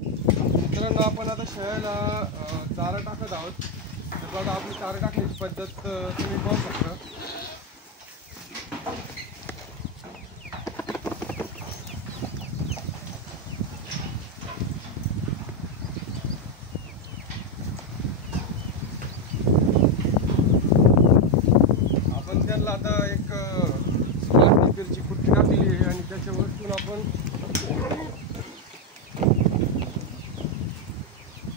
मित्रांनो, आपण आता शेळ्याला चारा टाकत आहोत. तर बघा, आपली चारा टाकण्याची पद्धत तुम्ही पाहू शकता. आपण त्यांना आता एक प्लास्टिकची कुट्टी टाकली आहे आणि त्याच्यावरतून आपण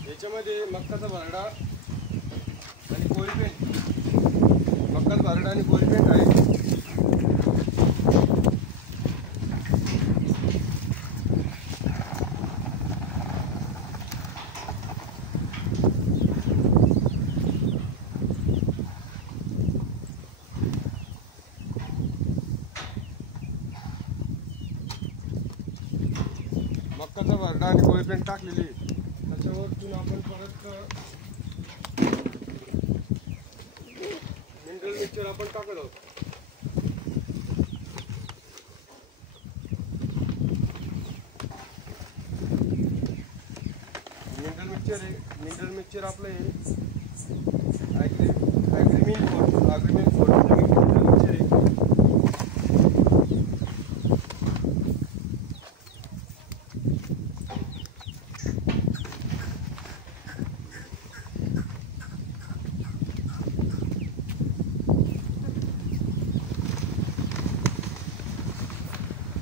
याच्यामध्ये मक्काचा भरडा आणि कोळपेंट, मक्काचा भरडा आणि कोळपेंट आहे. मक्काचा भरडा आणि कोळपेंट टाकलेली. त्याच्यावरतून आपण परत मिनरल मिक्सचर आपण टाकत आहोत. मिनरल मिक्सचर आपलं हे ॲग्रीमिन फोर्टचं मिनरल मिक्सचर आहे.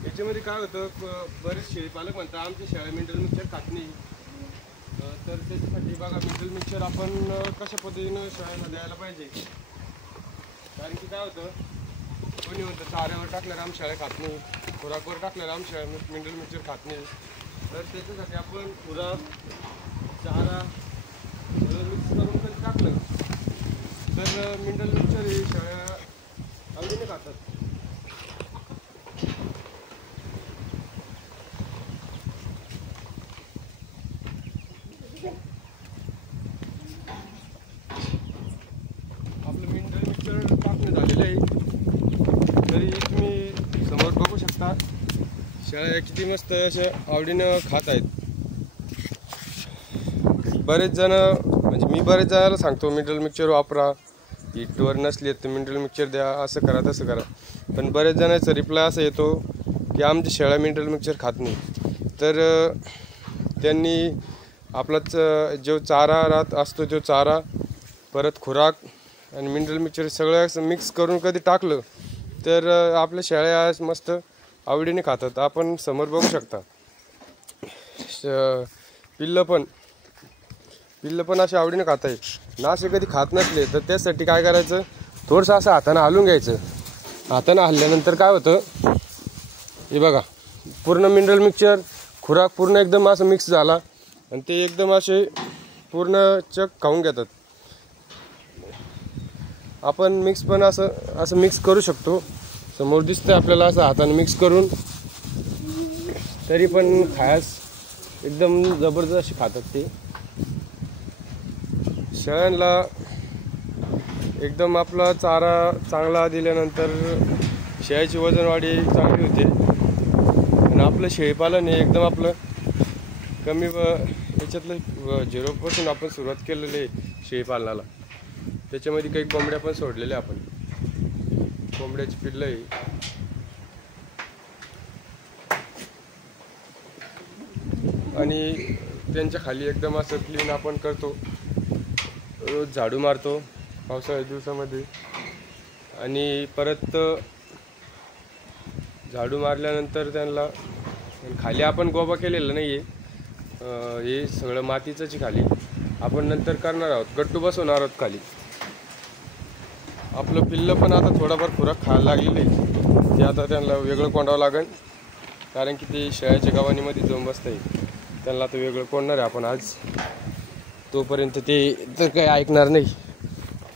याच्यामध्ये काय होतं, बरेच शेळी पालक म्हणतात आमच्या शेळ्या मिनरल मिक्सचर खात नाही. तर त्याच्यासाठी बघा, मिनरल मिक्सचर आपण कशा पद्धतीनं शेळ्याला द्यायला पाहिजे. कारण की काय होतं, कोणी म्हणतं चाऱ्यावर टाकल्यावर आम शेळ्या खात नाही, खुराकवर टाकल्यावर आम शेळ्या मिनरल मिक्सचर खात नाही. तर त्याच्यासाठी आपण खुराक, चारा मिक्स करून कधी टाकलं तर मिनरल मिक्सचर हे शेळ्या आवडीने खातात. आपलं मिनरल मिक्सचर टाकणं झालेलं आहे. तरी तुम्ही समोर बघू शकता, शेळ्या किती मस्त अशा आवडीनं खात आहेत. बरेच जण, म्हणजे मी बरेच जणांना सांगतो मिनरल मिक्सचर वापरा, हिटवर नसली तर मिनरल मिक्सचर द्या, असं करा तसं करा. पण बरेच जणांचा रिप्लाय असा येतो की आमच्या शेळ्या मिनरल मिक्सचर खात नाही. तर त्यांनी आपलाच जो चारा राहत असतो, तो चारा परत खुराक आणि मिनरल मिक्सचर सगळं मिक्स करून कधी टाकलं तर आपल्या शेळ्या मस्त आवडीने खातात. आपण समोर बघू शकता, पिल्लं पण असे आवडीने खात आहे ना. असे कधी खात नसले तर त्यासाठी काय करायचं, थोडंसं असं हातानं हलवून घ्यायचं. हातानं हलल्यानंतर काय होतं, हे बघा, पूर्ण मिनरल मिक्सचर खुराक पूर्ण एकदम असं मिक्स झाला आणि ते एकदम असे पूर्ण चक खाऊन घेतात. आपण मिक्स पण असं मिक्स करू शकतो. समोर दिसतंय आपल्याला असं हाताने मिक्स करून, तरी पण खायास एकदम जबरदस्त खातात ते. शेळ्यांना एकदम आपला चारा चांगला दिल्यानंतर शेळ्याची वजनवाढी चांगली होते आणि आपलं शेळीपालन हे एकदम आपलं कमी याच्यातलं 0पासून आपण सुरुवात केलेली आहे शेळीपालनाला. त्याच्यामध्ये काही कोंबड्या पण सोडलेल्या आपण, कोंबड्याची पिल्लं आहे. आणि त्यांच्या खाली एकदम असं क्लीन आपण करतो, रोज झाडू मारतो पावसाळ्याच्या दिवसामध्ये. आणि परत झाडू मारल्यानंतर त्यांना खाली आपण गोबा केलेला नाही आहे, हे सगळं मातीचंच खाली आपण नंतर करणार आहोत, गट्टू बसवणार आहोत खाली. आपलं पिल्लं पण आता थोडाफार खुराक खायला लागलेलं आहे. ते आता त्यांना वेगळं कोंडावं लागेल, कारण की ते शेळ्याच्या गव्हाणीमध्ये जाऊन बसत आहे. त्यांना आता वेगळं कोंडणार आहे आपण आज. तोपर्यंत ते तर काही ऐकणार नाही.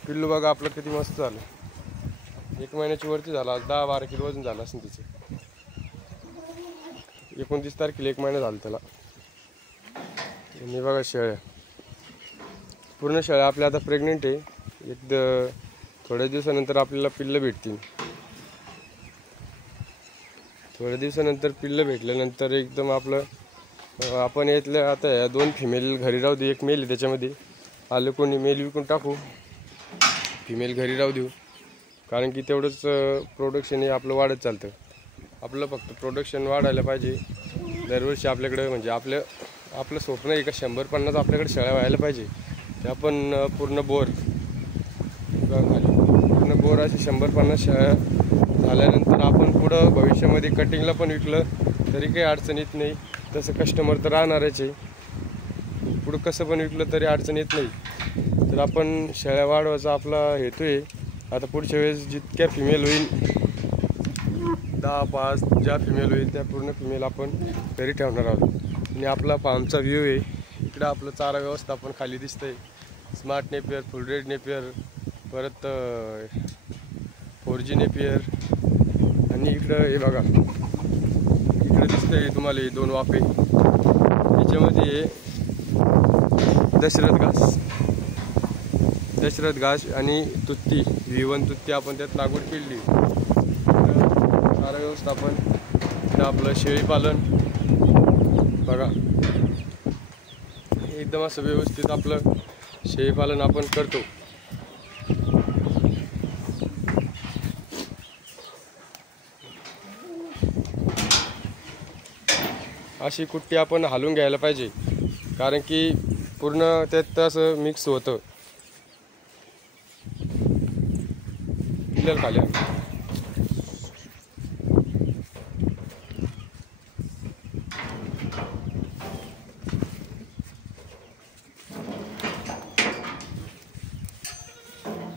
पिल्लू बघा आपलं किती मस्त झालं, 1 महिन्याची वरती झाला. 10-12 किलो वजन झालं असेल तिचं. 29 तारखेला 1 महिना झाला त्याला. आणि बघा शेळ्या, पूर्ण शेळ्या आपल्या आता प्रेग्नेंट आहे. थोड्या दिवसानंतर आपल्याला पिल्लं भेटतील. थोड्या दिवसानंतर पिल्लं भेटल्यानंतर एकदम आपलं आपण यातल्या आता या 2 फिमेल घरी राहू देऊ, एक मेल आहे त्याच्यामध्ये. आलं कोणी मेल विकून टाकू, फिमेल घरी राहू देऊ. कारण की तेवढंच प्रोडक्शन हे आपलं वाढत चालतं. आपलं फक्त प्रोडक्शन वाढायला पाहिजे. दरवर्षी आपल्याकडे म्हणजे आपलं स्वप्न आहे का 100-50 आपल्याकडे शेळ्या व्हायला पाहिजे. ते आपण पूर्ण बोर असे 100-50 शेळ्या झाल्यानंतर आपण पुढं भविष्यामध्ये कटिंगला पण विकलं तरी काही अडचण येत नाही. तसं कस्टमर तर राहणारच आहे. पुढं कसं पण विकलं तरी अडचण येत नाही. तर आपण शेळ्या वाढवायचा आपला हेतू आहे. आता पुढच्या वेळेस जितक्या फिमेल होईल 10-5 ज्या फिमेल होईल त्या पूर्ण फिमेल आपण घरी ठेवणार आहोत. आणि आपला फार्मचा व्ह्यू आहे. इकडं आपलं चारा व्यवस्थापन खाली दिसतंय. स्मार्ट नेपियर, फुल रेड नेपियर, परत 4G नेपियर. आणि इकडं हे बघा, इकडं दिसतंय तुम्हाला 2 वाफे. याच्यामध्ये दशरथ घास आणि तुत्ती V1 तुत्ती आपण त्यात लागवड केली. चारा व्यवस्थापन, इकडं आपलं शेळीपालन बघा. एकदम असं व्यवस्थित आपलं शेळीपालन आपण करतो. अशी कुट्टी आपण हालून घ्यायला पाहिजे, कारण की पूर्ण त्यात असं मिक्स होतं. पिलर खाल्या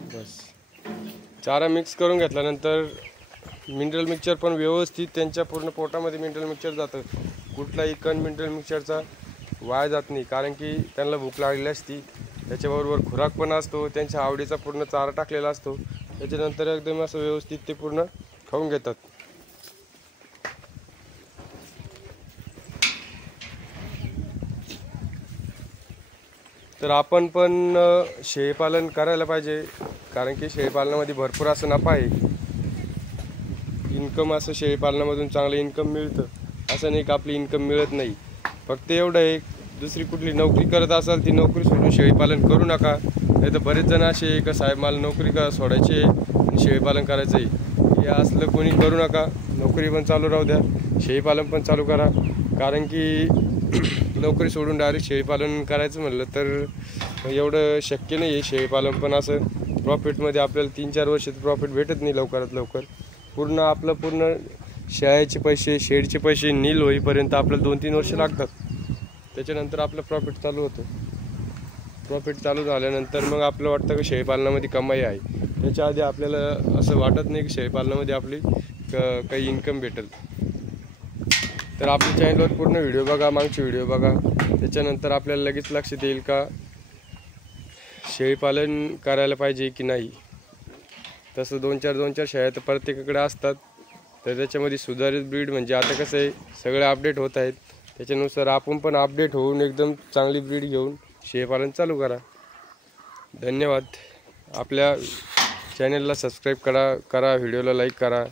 बस. चारा मिक्स करून घेतल्यानंतर मिनरल मिक्सचर पण व्यवस्थित त्यांच्या पूर्ण पोटामध्ये मिनरल मिक्सचर जातं. कुठलाही कण मिनरल मिक्सचरचा वाया जात नाही, कारण की त्यांना भूक लागलेली असती. त्याच्याबरोबर खुराक पण असतो, त्यांच्या आवडीचा पूर्ण चारा टाकलेला असतो. त्याच्यानंतर एकदम असं व्यवस्थित ते पूर्ण खाऊन घेतात. तर आपण पण शेळीपालन करायला पाहिजे, कारण की शेळीपालनामध्ये भरपूर असं नफा आहे. इन्कम असं शेळीपालनामधून चांगलं इन्कम मिळतं. असं नाही की आपली इन्कम मिळत नाही. फक्त एवढं आहे, दुसरी कुठली नोकरी करत असाल ती नोकरी सोडून शेळीपालन करू नका. नाही तर बरेच जण असे का साहेब मला नोकरी सोडायची आणि शेळीपालन करायचं आहे, हे असलं कोणी करू नका. नोकरी पण चालू राहू द्या, शेळीपालन पण चालू करा. कारण की नोकरी सोडून डायरेक्ट शेळीपालन करायचं म्हणलं तर एवढं शक्य नाही आहे. शेळीपालन पण असं प्रॉफिटमध्ये आपल्याला 3-4 वर्षात प्रॉफिट भेटत नाही लवकरात लवकर. पूर्ण शेळ्याचे पैसे, शेडचे पैसे नील होईपर्यंत आपल्याला 2-3 वर्ष लागतात. त्याच्यानंतर आपलं प्रॉफिट चालू होतं. प्रॉफिट चालू झाल्यानंतर मग आपलं वाटतं की शेळीपालनामध्ये कमाई आहे. त्याच्या आधी आपल्याला असं वाटत नाही की शेळीपालनामध्ये आपली काही इन्कम भेटेल. तर आपल्या चॅनलवर पूर्ण व्हिडिओ बघा, मागचे व्हिडिओ बघा. त्याच्यानंतर आपल्याला लगेच लक्षात येईल का शेळीपालन करायला पाहिजे की नाही. तसं 2-4 शेळ्या तर प्रत्येकाकडे असतात. तर त्याच्यामध्ये सुधारित ब्रीड म्हणजे आता कसं आहे, सगळे अपडेट होत आहेत. त्याच्यानुसार आपण पण अपडेट होऊन एकदम चांगली ब्रीड घेऊन शेळीपालन चालू करा. धन्यवाद. आपल्या चॅनलला सबस्क्राईब करा, व्हिडिओला लाईक करा.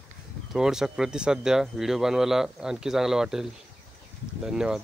थोडंसं प्रतिसाद द्या, व्हिडिओ बनवायला आणखी चांगलं वाटेल. धन्यवाद.